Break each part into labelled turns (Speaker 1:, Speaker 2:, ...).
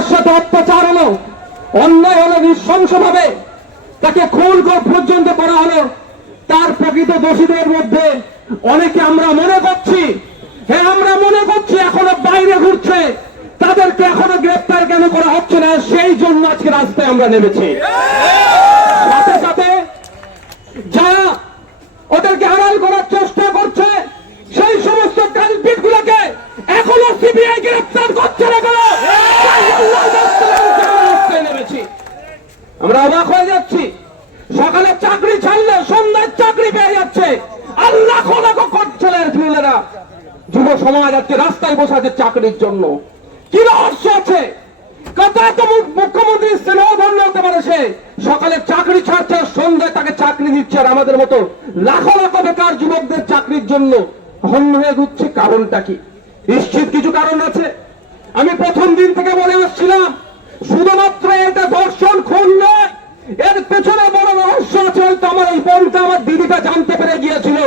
Speaker 1: তার সাথে অত্যাচার হলো, অন্যায় হলো নৃশংসভাবে তাকে খুন পর্যন্ত করা হলো। তার প্রকৃত দোষীদের মধ্যে অনেকে আমরা মনে করছি হ্যাঁ আমরা মনে করছি এখনও বাইরে ঘুরছে। তাদেরকে এখনও গ্রেপ্তার কেন করা হচ্ছে না? সেই জন্য আজকে রাস্তায় আমরা নেমেছি। সাথে সাথে যারা ওদেরকে আড়াল করার চেষ্টা করছে, সেই সমস্ত কালপিট গুলোকে এখনও সিবিআই গ্রেপ্তার করছে না কেন? আমরা অবাক হয়ে যাচ্ছি। সকালে চাকরি ছাড়লে সন্ধ্যার চাকরি পেয়ে যাচ্ছে। আল্লাহ লাখ ছেলের ছেলেরা যুব সমাজ আজকে রাস্তায় বসে আছে চাকরির জন্য। কি রহস্য আছে? কোথায় তো মুখ্যমন্ত্রী স্নেহ ধন্য হতে পারে সে? সকালে চাকরি ছাড়ছে আর সন্ধ্যায় তাকে চাকরি দিচ্ছে আর আমাদের মতো লাখো লাখো বেকার যুবকদের চাকরির জন্য হন্য হয়ে ঘুরছে কারণটা কি? নিশ্চিত কিছু কারণ আছে। আমি প্রথম দিন থেকে বলে আসছিলাম শুধুমাত্র এটা দর্শন খুন নয়, এর পেছনে বড় রহস্য আছে, হয়তো আমার এই বোনটা আমার দিদিটা জানতে পেরে গিয়েছিল।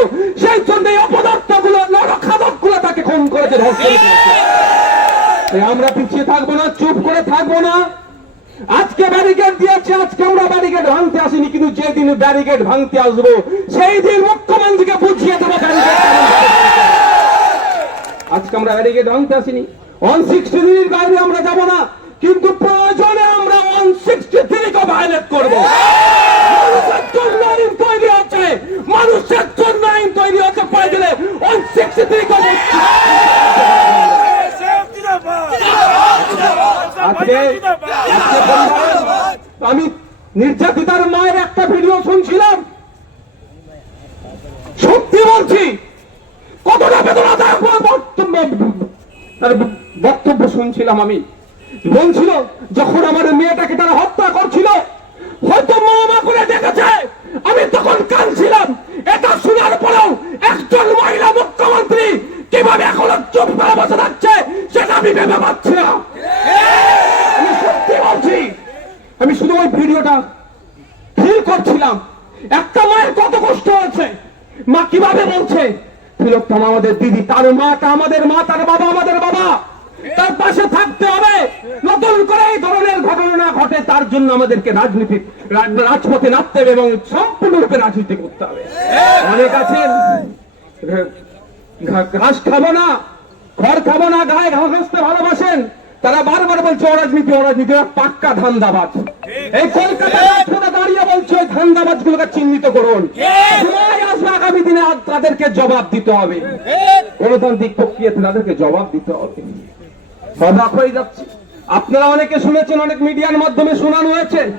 Speaker 1: সেই জন্য এই অপদার্থগুলো নরখাদকগুলো তাকে খুন করেছে ধর্ষণ আমরা পিছিয়ে থাকব না, চুপ করে থাকব না। আজকে ব্যারিকেড দিয়েছে, আজকে আমরা ব্যারিকেড ভাঙতে আসিনি, কিন্তু যেদিন ব্যারিকেড ভাঙতে আসব, সেই দিন মুখ্যমন্ত্রীকে বুঝিয়ে দেবো ব্যারিকেড কেমন ভাবে ভাঙতে হয়। আজকে আমরা ব্যারিকেড ভাঙতে আসিনি। ওয়ান সিক্সটি থ্রির বাইরে আমরা যাব না, কিন্তু প্রয়োজনে আমরা ওয়ান সিক্সটি থ্রিকে ভায়োলেট করব মানুষের জন্য আইন তৈরি হচ্ছে মানুষের জন্য আইন তৈরি হচ্ছে প্রয়োজনে ওয়ান সিক্সটি থ্রিকে আজকে আজকে বন্ধুরা, আমি নির্যাতিতার মায়ের একটা ভিডিও শুনছিলাম সত্যি বলছি কতটা বেদনাদায়ক বক্তব্য তার বক্তব্য শুনছিলাম আমি। বলছিল, যখন আমার মেয়েটাকে তারা হত্যা করছিল, হয়তো মা মা করে দেখেছে। আমি তখন কাঁদছিলাম। এটা শোনার পরেও একজন মহিলা মুখ্যমন্ত্রী কীভাবে এখনও চুপ করে বসে থাকছে, সেটা আমি ভেবে পাচ্ছি না। আমি সত্যি বলছি, আমি শুধু ওই ভিডিওটা ফিল করছিলাম। একটা মায়ের কত কষ্ট হয়েছে। মা কীভাবে বলছে, তিলোত্তম আমাদের দিদি, তার মাটা আমাদের মা, তার বাবা আমাদের বাবা। তার পাশে থাকতে হবে। নতুন করে এই ধরনের ঘটনা ঘটে তার জন্য আমাদেরকে রাজনীতি রাজপথে নামতে হবে এবং সম্পূর্ণরূপে রাজনীতি করতে হবে। অনেক আছেন ঘাস খাব না খড় খাব না গায়ে ঘাস আসতে ভালোবাসেন। তারা বারবার বলছে অরাজনীতি অরাজনীতি পাক্কা ধান্দাবাজ। এই রাজপথে দাঁড়িয়ে বলছে ওই ধান্দাবাজ গুলোকে চিহ্নিত করুন। আসবে আগামী দিনে তাদেরকে জবাব দিতে হবে। গণতান্ত্রিক প্রক্রিয়াতে তাদেরকে জবাব দিতে হবে। অবাক হয়ে যাচ্ছে। আপনারা অনেকে শুনেছেন অনেক মিডিয়ার মাধ্যমে শোনানো হয়েছে।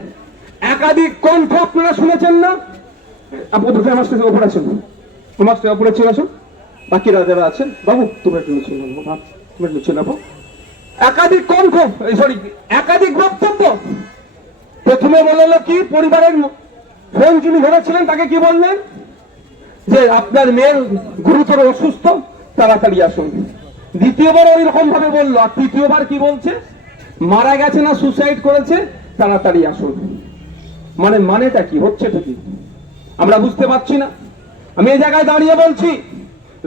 Speaker 1: একাধিক কণ্ঠ আপনারা শুনেছেন না? আমার হ্যাঁ, একাধিক কি পরিবারের ফোন যিনি তাকে কি বললেন? যে আপনার মেয়ের গুরুতর অসুস্থ তাড়াতাড়ি আসুন। দ্বিতীয়বার ওই রকম ভাবে বলল, আর তৃতীয়বার কি বলছে? মারা গেছে না সুসাইড করেছে, তাড়াতাড়ি আসুন। মানে মানেটা কি? হচ্ছেটা কি? আমরা বুঝতে পারছি না। আমি এই জায়গায় দাঁড়িয়ে বলছি,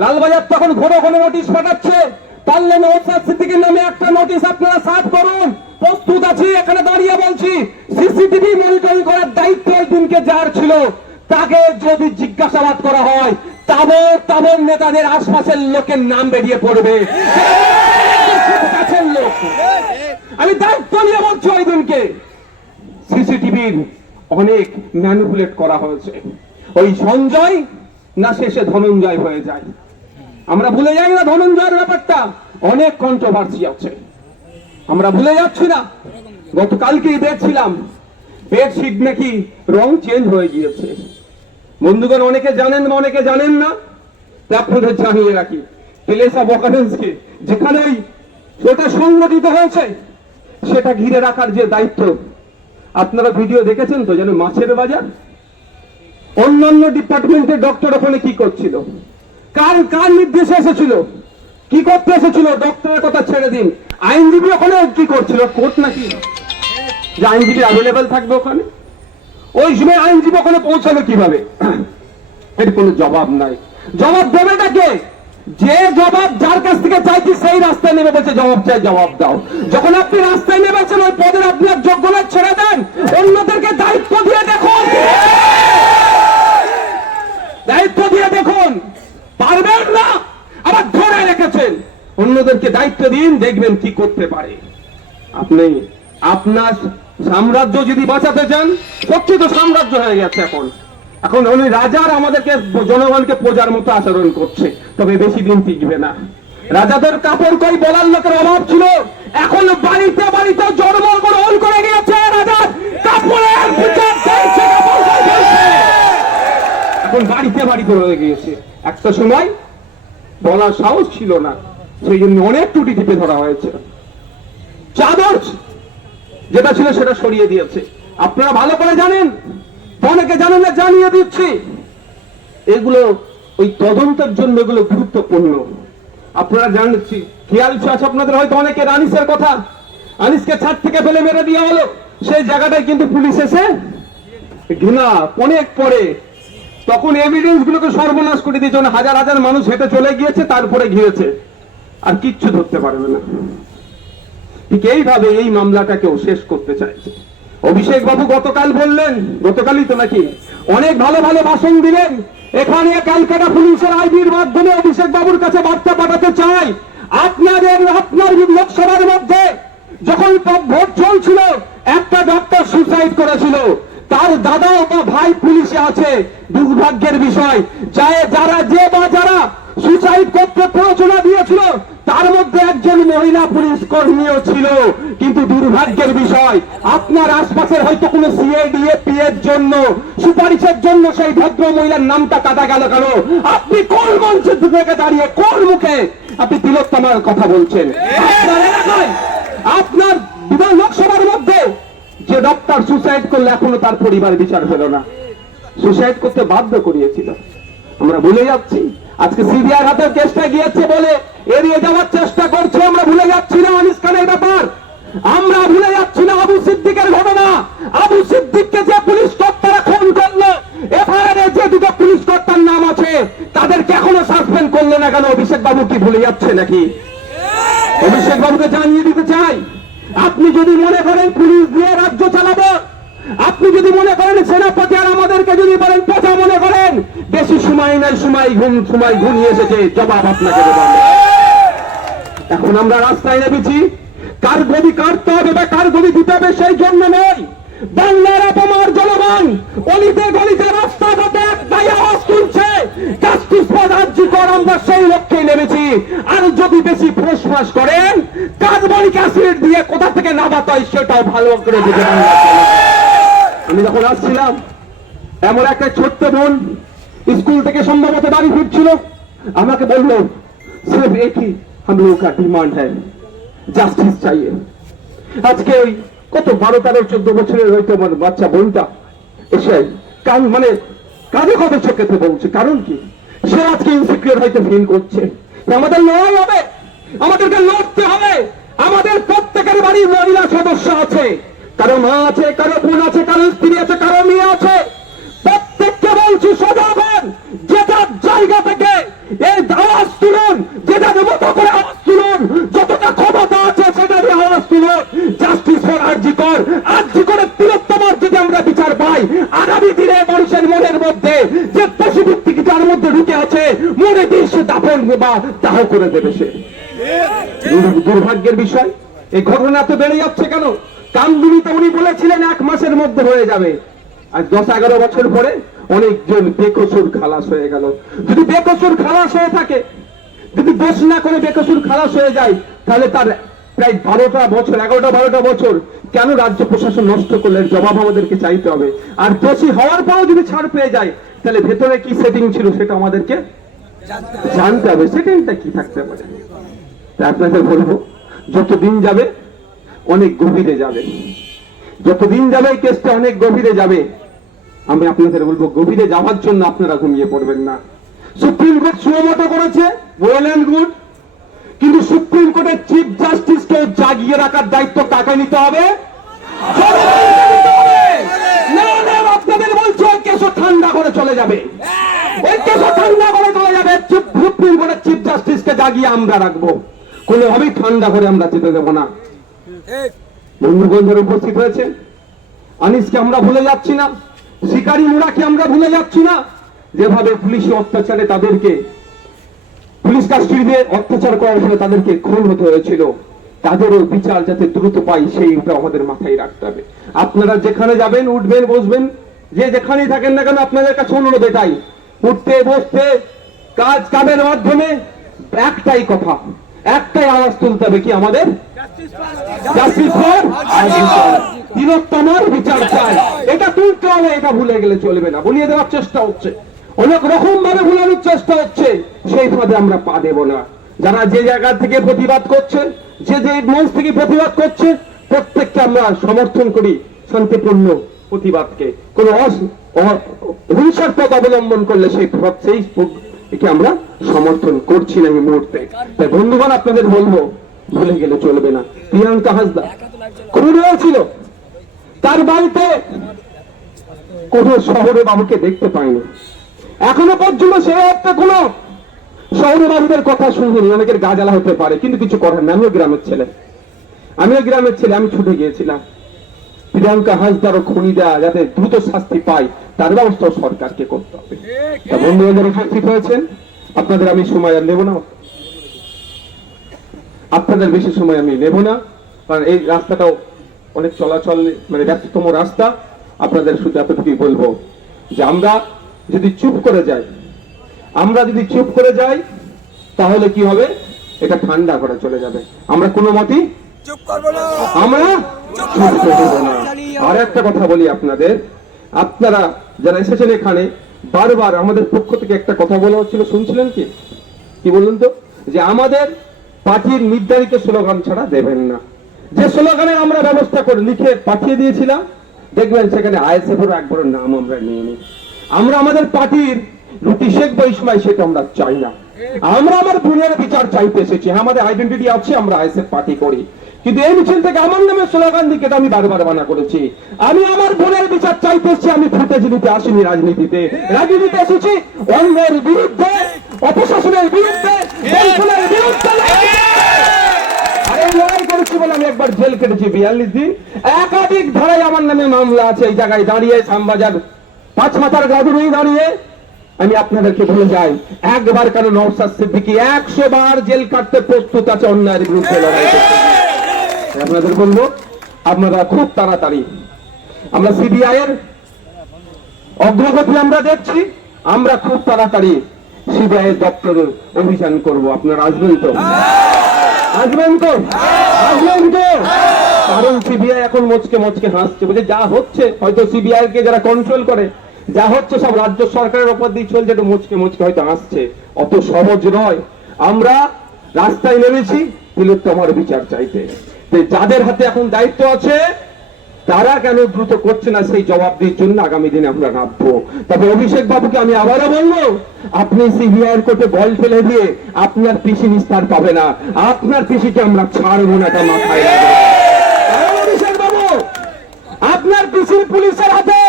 Speaker 1: লালবাজার তখন ঘন ঘন নোটিশ পাঠাচ্ছে। পারলে নৌসাদ সিদ্দিকের নামে একটা নোটিশ আপনারা সার্ভ করুন। প্রস্তুত আছি, এখানে দাঁড়িয়ে বলছি সিসিটিভি মনিটরিং করার দায়িত্ব ওই দিনকে যার ছিল। তাকে যদি জিজ্ঞাসাবাদ করা হয় তাবর তাবর নেতাদের আশপাশের লোকের নাম বেরিয়ে পড়বে। কাছের লোক। আমি দায়িত্ব নিয়ে বলছি ওই দিনকে সিসিটিভির অনেক ম্যানুপুলেট করা হয়েছে। ওই সঞ্জয় না শেষে ধনঞ্জয় হয়ে যায়। আমরা ভুলে যাই না ধনঞ্জয়ের ব্যাপারটা। অনেক কন্ট্রোভার্সি আছে। আমরা ভুলে যাচ্ছি না। গতকালকেই দেখছিলাম। বেডশিট নাকি রং চেঞ্জ হয়ে গিয়েছে। বন্ধুগণ, অনেকে জানেন বা অনেকে জানেন না আপনাদের জানিয়ে রাখি। তেলেসা বকারেন্সকে যেখানে ওই ওটা সংগঠিত হয়েছে, সেটা ঘিরে রাখার যে দায়িত্ব। আপনারা ভিডিও দেখেছেন তো, যেন মাছের বাজার? অন্যান্য ডিপার্টমেন্টের ডক্টর ওখানে কি করছিল? কার কার নির্দেশে এসেছিল? কি করতে এসেছিল? ডক্টরের কথা ছেড়ে দিন। আইনজীবী ওখানে কি করছিল? কোর্ট নাকি? যে আইনজীবী অ্যাভেলেবেল থাকবে ওখানে? ওই সময় আইনজীবী ওখানে পৌঁছালো কীভাবে? এর কোনো জবাব নাই। জবাব দেবে তাকে। যে জবাব যার কাছ থেকে চাইছি সেই রাস্তায় নেমে বলছে জবাব চাই, জবাব দাও। যখন আপনি রাস্তায় নেমেছেন, ওই পদের আপনি আপনার যোগ্যতা ছেড়ে দেন। অন্যদেরকে দায়িত্ব দিয়ে দেখুন। দায়িত্ব দিয়ে দেখুন। পারবেন না, আবার ধরে রেখেছেন। অন্যদেরকে দায়িত্ব দিন, দেখবেন কি করতে পারে। আপনি, আপনার সাম্রাজ্য যদি বাঁচাতে চান সত্যি সাম্রাজ্য হয়ে গেছে এখন। এখন উনি রাজার আমাদেরকে জনগণকে প্রজার মতো আচরণ করছে, তবে বেশি দিন টিকবে না। রাজাদের কাপড় কই বলার লোকের অভাব ছিল, এখন বাড়িতে বাড়িতে জন্ম গ্রহণ করে গিয়েছে রাজার কাপড়ের। এখন বাড়িতে বাড়িতে রয়ে গিয়েছে। একটা সময় বলার সাহস ছিল না, সেই জন্য অনেক টুটি টিপে ধরা হয়েছে। চাদর যেটা ছিল সেটা সরিয়ে দিয়েছে। আপনারা ভালো করে জানেন? অনেকে জানেন না, জানিয়ে দিচ্ছি। এগুলো ওই তদন্তের জন্য এগুলো গুরুত্বপূর্ণ। আপনারা জানছি খেয়াল আছে আপনাদের হয়তো অনেকের আনিসের কথা। আনিসকে ছাদ থেকে ফেলে মেরে দেওয়া হলো। সেই জায়গাটায় কিন্তু পুলিশ এসে ঘৃণা, অনেক পরে তখন এভিডেন্স গুলোকে সর্বনাশ করে দিয়েছে। মানে হাজার হাজার মানুষ হেঁটে চলে গিয়েছে, তারপরে ঘিরেছে। আর কিচ্ছু ধরতে পারবে না। ঠিক এইভাবে এই মামলাটাকেও শেষ করতে চাইছে। অভিষেক বাবু গতকাল বললেন, গতকালই তো নাকি অনেক ভালো ভালো ভাষণ দিলেন, এখানে ক্যালকাটা পুলিশের আইবির মাধ্যমে অভিষেক বাবুর কাছে বার্তা পাঠাতে চাই। আপনাদের, আপনার লোকসভার মধ্যে যখন ভোট চলছিল, একটা ডক্টর সুসাইড করেছিল। তার দাদা বা ভাই পুলিশে আছে, দুর্ভাগ্যের বিষয়। যারা যে বা যারা সুসাইড করতে প্ররোচনা দিয়েছিল তার মধ্যে একজন মহিলা পুলিশ কর্মীও ছিল। কিন্তু দুর্ভাগ্যের বিষয়, আপনার আশপাশের হয়তো কোনো সিএডিএপি এর জন্য, সুপারিশের জন্য সেই ভদ্র মহিলার নামটা কাটা গেল কেন? আপনি কোন মঞ্চের থেকে দাঁড়িয়ে, কোন মুখে আপনি তিলোত্তমার কথা বলছেন? আপনার আপনার বিধান লোকসভার মধ্যে যে ডক্টর সুসাইড করলে এখনও তার পরিবার বিচার পেল না। সুসাইড করতে বাধ্য করিয়েছিল। আমরা ভুলে যাচ্ছি আজকে সিবিআই হাতের কেসটা গিয়েছে বলে এড়িয়ে যাওয়ার চেষ্টা করছে, আমরা ভুলে যাচ্ছি না আনিস খানের ব্যাপার। আমরা ভুলে যাচ্ছি না আবু সিদ্দিকের ঘটনা। আবু সিদ্দিককে যে পুলিশ কর্তারা খুন করল, এফআইআর যে দুটো পুলিশ কর্তার নাম আছে, তাদেরকে এখনও সাসপেন্ড করল না কেন? অভিষেক বাবু কি ভুলে যাচ্ছে নাকি? অভিষেক বাবুকে জানিয়ে দিতে চাই, আপনি যদি মনে করেন পুলিশ দিয়ে রাজ্য চালাবো আপনি যদি মনে করেন সেনাপতি আর আমাদেরকে যদি বলেন পেঁচা মনে করেন, বেশি সময় নাই, সময় ঘুম, সময় ঘুমিয়ে এসেছে, জবাব আপনাকে এখন আমরা রাস্তায় নেমেছি। কার গদি কাটতে হবে বা কার গদি দিতে হবে, সেই জন্য নয়। বাংলার অপমার জনগণ অলিতে গলিতে রাস্তাঘাটে একটাই আওয়াজ তুলছে আমরা সেই লক্ষ্যে নেমেছি। আর যদি বেশি ফোসফাস করেন কার্বনিক অ্যাসিড দিয়ে কোথা থেকে নামাতে হয় সেটাও ভালো করে নেন। আমি যখন আসছিলাম, এমন একটা ছোট্ট বোন স্কুল থেকে সম্ভবত বাড়ি ফিরছিল। আমাকে বলল সিফ একই হি হাম লোক ডিমান্ড হ্যাঁ জাস্টিস চাইয়ে। আজকে ওই কত বারো, তেরো, চোদ্দ বছরের হয়তো আমার বাচ্চা বোনটা এসে কারণ মানে কাজে কত চোখেতে বলছে, কারণ কি? সে আজকে ইনসিকিউর হয়তো ফিল করছে। আমাদের লড়াই হবে, আমাদেরকে লড়তে হবে। আমাদের প্রত্যেকের বাড়ির মহিলা সদস্য আছে। কারও মা আছে কারও বোন আছে কারও স্ত্রী আছে কারও মেয়ে আছে। প্রত্যেককে বলছি সজাগ হন যে যার জায়গা থেকে এই আওয়াজ তুলুন যে যার মতো করে আওয়াজ তুলুন যতটা ক্ষমতা আছে সেটা দিয়ে আওয়াজ তুলুন। জাস্টিস ফর আরজি কর আরজি করে তিলোত্তমার যদি আমরা বিচার পাই আগামী দিনে মানুষের মনের মধ্যে যে পশুভিত্তিক যার মধ্যে ঢুকে আছে মনে দিয়ে সে দাপন বা দাহ করে দেবে সে। দুর্ভাগ্যের বিষয় এই ঘটনা তো বেড়ে যাচ্ছে কেন? কামদুনিতে উনি বলেছিলেন, এক মাসের মধ্যে হয়ে যাবে। আর দশ এগারো বছর পরে অনেকজন বেকসুর খালাস হয়ে গেল। যদি বেকসুর খালাস হয়ে থাকে, যদি দোষ না করে বেকসুর খালাস হয়ে যায়, তাহলে তার প্রায় বারোটা বছর, এগারোটা বারোটা বছর কেন রাজ্য প্রশাসন নষ্ট করলে? জবাব আমাদেরকে চাইতে হবে। আর দোষী হওয়ার পরেও যদি ছাড় পেয়ে যায়, তাহলে ভেতরে কি সেটিং ছিল সেটা আমাদেরকে জানতে হবে। সেকেন্ডটা কি থাকতে পারে? আপনাদের বলব যত দিন যাবে অনেক গভীরে যাবে। যত দিন যাবে এই কেসটা অনেক গভীরে যাবে। আমি আপনাদের বলব, গভীরে যাওয়ার জন্য আপনারা ঘুমিয়ে পড়বেন না। সুপ্রিম কোর্ট সুমতো করেছে ওয়েল অ্যান্ড গুড কিন্তু সুপ্রিম কোর্টের চিফ জাস্টিসকে জাগিয়ে রাখার দায়িত্ব কাকে নিতে হবে? আপনাদের বলছে, ওই কেসও ঠান্ডা করে চলে যাবে। ওই কেসও ঠান্ডা করে চলে যাবে, সুপ্রিম কোর্টের চিফ জাস্টিসকে জাগিয়ে আমরা রাখব। কোনোভাবেই ঠান্ডা করে আমরা যেতে দেবো না। বন্ধুগণ যারা উপস্থিত হয়েছে। আনিসকে আমরা ভুলে যাচ্ছি না, শিকারী মুরাকে আমরা ভুলে যাচ্ছি না। যেভাবে পুলিশি অত্যাচারে তাদেরকে, পুলিশ কাস্টডিতে অত্যাচার করা হয়েছিল তাদেরকে খুন হতে হয়েছিল, তাদেরও বিচার যাতে দ্রুত পাই সেইটা আমাদের মাথায় রাখতে হবে। আপনারা যেখানে যাবেন, উঠবেন, বসবেন, যে যেখানেই থাকেন না কেন আপনাদের কাছে অনুরোধ এটাই, উঠতে, বসতে, কাজ, কামের মাধ্যমে একটাই কথা একটাই আওয়াজ তুলতে হবে কি আমাদের? তিলোত্তমার বিচার চাই। এটা তুলতে হবে এটা ভুলে গেলে চলবে না। ভুলিয়ে দেওয়ার চেষ্টা হচ্ছে। অনেক রকম ভাবে ভুলানোর চেষ্টা হচ্ছে। সেই ভাবে আমরা পা দেব না। যারা যে জায়গা থেকে প্রতিবাদ করছে যে যে মঞ্চ থেকে প্রতিবাদ করছে প্রত্যেককে আমরা সমর্থন করি শান্তিপূর্ণ প্রতিবাদকে। কোন হিংসার পথ অবলম্বন করলে সেই পথ সেই একে আমরা সমর্থন করছি না এই মুহূর্তে। তাই বন্ধুগণ, আপনাদের বলব, ভুলে গেলে চলবে না। প্রিয়াঙ্কা হাসদা খুন হয়েছিল তার বাড়িতে কোন শহরে বাবুকে দেখতে পাইনি এখনও পর্যন্ত সে একটা কোন শহরে বাবুদের কথা শুনিনি। অনেকের গাজালা হতে পারে, কিন্তু কিছু করার না আমিও গ্রামের ছেলে। আমিও গ্রামের ছেলে, আমি ছুটে গিয়েছিলাম। প্রিয়াঙ্কা হাসদার ও খুনিদা যাতে দ্রুত শাস্তি পায়। তার ব্যবস্থা সরকারকে করতে হবে। তা বন্ধু উপস্থিত হয়েছেন আপনাদের আমি সময় আর নেব না। আপনাদের বেশি সময় আমি নেব না কারণ এই রাস্তাটাও অনেক চলাচল মানে ব্যস্ততম রাস্তা। আপনাদের শুধু এতটুকুই বলব যে আমরা যদি চুপ করে যাই আমরা যদি চুপ করে যাই তাহলে কি হবে? এটা ঠান্ডা করে চলে যাবে। আমরা কোনো মতেই
Speaker 2: চুপ করব না।
Speaker 1: আমরা চুপ করে দেবো না। আর একটা কথা বলি আপনাদের আপনারা যারা এসেছেন এখানে, বারবার আমাদের পক্ষ থেকে একটা কথা বলা হচ্ছিল, শুনছিলেন কি? কি বলুন তো? যে আমাদের পার্টির নির্ধারিত স্লোগান ছাড়া দেবেন না। যে স্লোগানে আমরা ব্যবস্থা করে লিখে পাঠিয়ে দিয়েছিলাম, দেখবেন সেখানে আইএসএফ এর একবার নাম আমরা নিয়ে নিই। আমরা আমাদের পার্টির রুটি শেখ বৈষমাই সেটা আমরা চাই না। আমরা আমার বোনের বিচার চাইতে এসেছি। আমাদের আইডেন্টিটি আছে, আমরা আইএসএফ পার্টি করি। কিন্তু এই মিছিল থেকে আমার নামে স্লোগান দিকে আমি বারবার মানা করেছি। আমি আমার বোনের বিচার চাইতে এসেছি আমি ফুটেজনিতে আসিনি রাজনীতিতে। রাজনীতিতে এসেছি অন্যের বিরুদ্ধে, অপশাসনের বিরুদ্ধে একবার কেন নওসাদ একশো বার জেল কাটতে প্রস্তুত আছে অন্যায়ের বিরুদ্ধে লড়াই করতে আপনাদের বলব, আপনারা খুব তাড়াতাড়ি। আমরা সিবিআই এর অগ্রগতি আমরা দেখছি, আমরা খুব তাড়াতাড়ি সিবিআই দপ্তরে অভিযান করব। আপনারা আসবেন তো আসবেন তো আসবেন তো কারণ সিবিআই এখন মচকে মচকে হাসছে, বলছে যা হচ্ছে, হয়তো সিবিআই কে যারা কন্ট্রোল করে, যা হচ্ছে সব রাজ্য সরকারের উপর দিয়ে চলছে, একটু মুচকে মুচকে হয়তো হাসছে। অত সহজ নয়। আমরা রাস্তায় নেমেছি তিলোত্তমার বিচার চাইতে। যাদের হাতে এখন দায়িত্ব আছে, তারা কেন দ্রুত করছে না সেই জবাবদির জন্য আগামী দিনে আমরা নামবো? তবে অভিষেক বাবুকে আমি আবারও বলব, আপনি সিবিআই কোর্টে বল ফেলে দিয়ে আপনার পিসি নিস্তার পাবে না। আপনার পিসিকে আমরা ছাড়বো না, এটা মাথায় অভিষেক বাবু, আপনার পিসির পুলিশের হাতে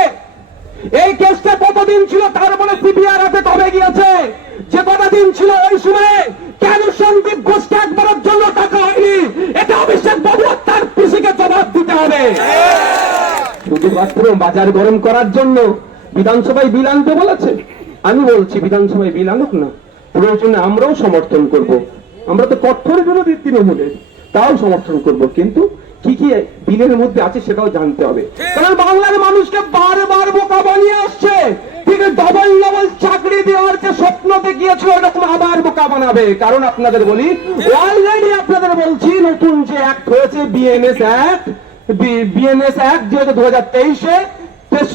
Speaker 1: এই কেসটা কতদিন ছিল তার সিবিআই হাতে কবে গিয়েছে। যে কটা দিন ছিল ওই সময়ে কেন সন্দীপ ঘোষকে একবারের জন্য টাকা হয়নি এটা অভিষেক বাবু আর তার পিসিকে জবাব দিতে হবে শুধুমাত্র বাজার গরম করার জন্য বিধানসভায় বিল আনতে বলেছে। আমি বলছি, বিধানসভায় বিল আনুক না। প্রয়োজনে আমরাও সমর্থন করব। আমরা তো কঠোর বিরোধী তৃণমূলের, তাও সমর্থন করব। কিন্তু কি কি বিলের মধ্যে আছে সেটাও জানতে হবে। কারণ বাংলার মানুষকে বারবার বোকা বানিয়ে আসছে। ঠিক ডবল ডবল চাকরি দেওয়ার যে স্বপ্ন দেখিয়েছিল, এরকম আবার বোকা বানাবে। কারণ আপনাদের বলি অলরেডি আপনাদের বলছি, নতুন যে অ্যাক্ট হয়েছে বিএনএস অ্যাক্ট বিএনএস অ্যাক্ট যেহেতু দু হাজার তেইশে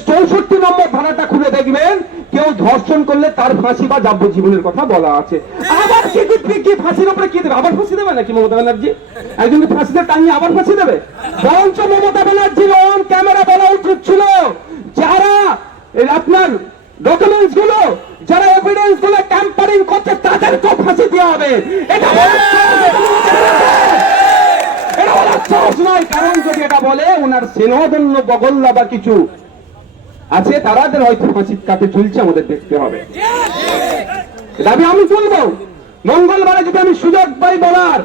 Speaker 1: চৌষট্টি নম্বর ধারাটা খুলে দেখবেন, কেউ ধর্ষণ করলে তার ফাঁসি বা যাবজ্জীবনের কথা বলা আছে। আবার কি, কি- ফাঁসির উপরে কি দেবে? আবার ফাঁসি দেবে নাকি মমতা ব্যানার্জি? একজনকে ফাঁসিতে টাঙিয়ে আবার ফাঁসি দেবে? বরঞ্চ মমতা ব্যানার্জির অন ক্যামেরা বলা উচিত ছিল, যারা আপনার ডকুমেন্টসগুলো, যারা এভিডেন্সগুলো ট্যাম্পারিং করছে, তাদেরকেও ফাঁসি দেওয়া হবে। এটা বলার সাহস নয় কারণ যদি এটা বলে ওনার সেনদন্য বগল্লা বা কিছু আছে, তারাদের হয়তো ফাঁসির কাছে ঝুলছে, আমাদের দেখতে হবে। দাবি আমি তুলবো। মঙ্গলবারে যদি আমি সুযোগ পাই বলার,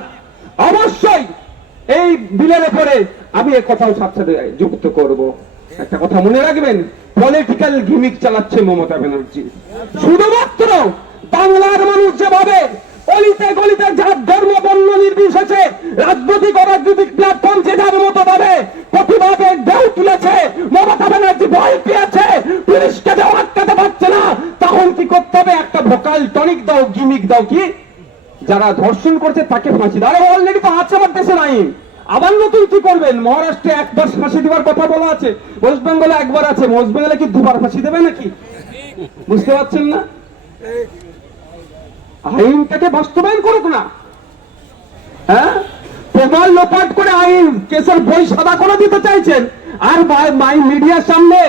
Speaker 1: অবশ্যই এই বিলের উপরে আমি এ কথাও সাথে যুক্ত করব। একটা কথা মনে রাখবেন পলিটিক্যাল গিমিক চালাচ্ছে মমতা ব্যানার্জি। শুধুমাত্র বাংলার মানুষ যেভাবে অলিতে গলিতে যার ধর্ম বর্ণ নির্বিশেষে রাজনৈতিক অরাজনৈতিক প্ল্যাটফর্ম যে যার মতো ভাবে প্রতিবাদের ঢেউ তুলেছে, মমতা ব্যানার্জি ভয় পেয়েছে, পুলিশকে দেওয়া আটকাতে পারছে না, তখন কি করতে হবে? একটা ভোকাল টনিক দাও গিমিক দাও কি? যারা ধর্ষণ করছে তাকে ফাঁসি দাও। অলরেডি তো আছে আমার দেশের আইন আবার নতুন কি করবেন? মহারাষ্ট্রে একবার ফাঁসি দেওয়ার কথা বলা আছে। ওয়েস্ট বেঙ্গলে একবার আছে। ওয়েস্ট বেঙ্গলে কি দুবার ফাঁসি দেবে নাকি? বুঝতে পারছেন না? আইনটাকে বাস্তবায়ন করুক না। হ্যাঁ? প্রমাণ লোপাট করে আইন কেসের বই সাদা করে দিতে চাইছেন। আর মাই মিডিয়ার সামনে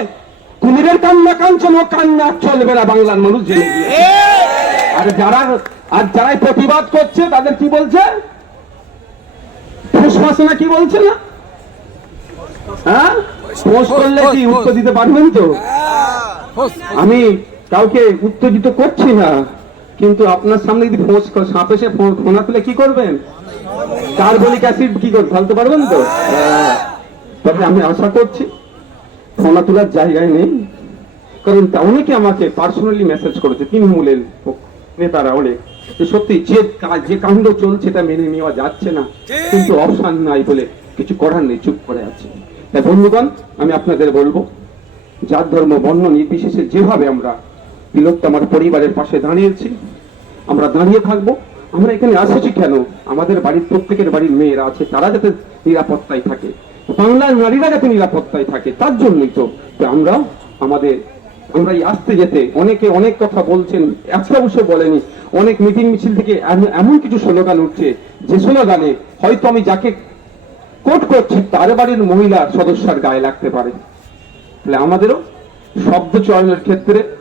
Speaker 1: কুমিরের কান্না কাঞ্চন ও কান্না চলবে না বাংলার মানুষ জেনে গিয়ে আর যারা আর যারাই প্রতিবাদ করছে তাদের কি বলছে? ফুসফাস না কি বলছে না? হ্যাঁ? পোস্ট করলে কি উত্তর দিতে পারবেন তো? আমি কাউকে উত্তেজিত করছি না। কিন্তু আপনার সামনে যদি ফোঁস সাপ ফো- ফোনা তুলে কি করবেন? কার্বলিক অ্যাসিড কি করে ফেলতে পারবেন তো। তবে আমি আশা করছি ফোনা তোলার জায়গায় নেই। কারণ অনেকে আমাকে পার্সোনালি মেসেজ করেছে, তৃণমূলের নেতারা অনেক। সত্যি যে যে কাণ্ড চলছে এটা মেনে নেওয়া যাচ্ছে না। কিন্তু অপশান নাই বলে কিছু করার নেই, চুপ করে আছে। তাই বন্ধুগণ, আমি আপনাদের বলব যার ধর্ম, বর্ণ নির্বিশেষে যেভাবে আমরা তিলোত্তমার পরিবারের পাশে দাঁড়িয়েছি। আমরা দাঁড়িয়ে থাকব। আমরা এখানে আসেছি কেন? আমাদের বাড়ির প্রত্যেকের বাড়ির মেয়েরা আছে, তারা যাতে নিরাপত্তায় থাকে। বাংলার নারীরা যাতে নিরাপত্তায় থাকে, তার জন্যই তো আমরা আমাদের, আমরা এই আসতে যেতে অনেকে অনেক কথা বলছেন একটা অবশ্য বলেনি। অনেক মিটিং মিছিল থেকে এম- এমন কিছু স্লোগান উঠছে, যে স্লোগানে হয়তো আমি যাকে কোট করছি, তার বাড়ির মহিলা সদস্যার গায়ে লাগতে পারে। তাহলে আমাদেরও শব্দ চয়নের ক্ষেত্রে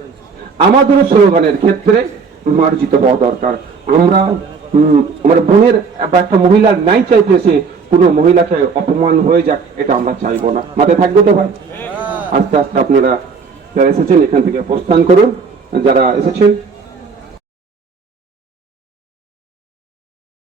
Speaker 1: আমাদেরও স্লোগানের ক্ষেত্রে মার্জিত হওয়া দরকার। আমরা আমার বোনের বা একটা মহিলার নাই চাইতেছে কোনো মহিলাকে অপমান হয়ে যাক, এটা আমরা চাইব না। মাথায় থাকবে তো ভাই? আস্তে আস্তে আপনারা যারা এসেছেন, এখান থেকে প্রস্থান করুন। যারা এসেছেন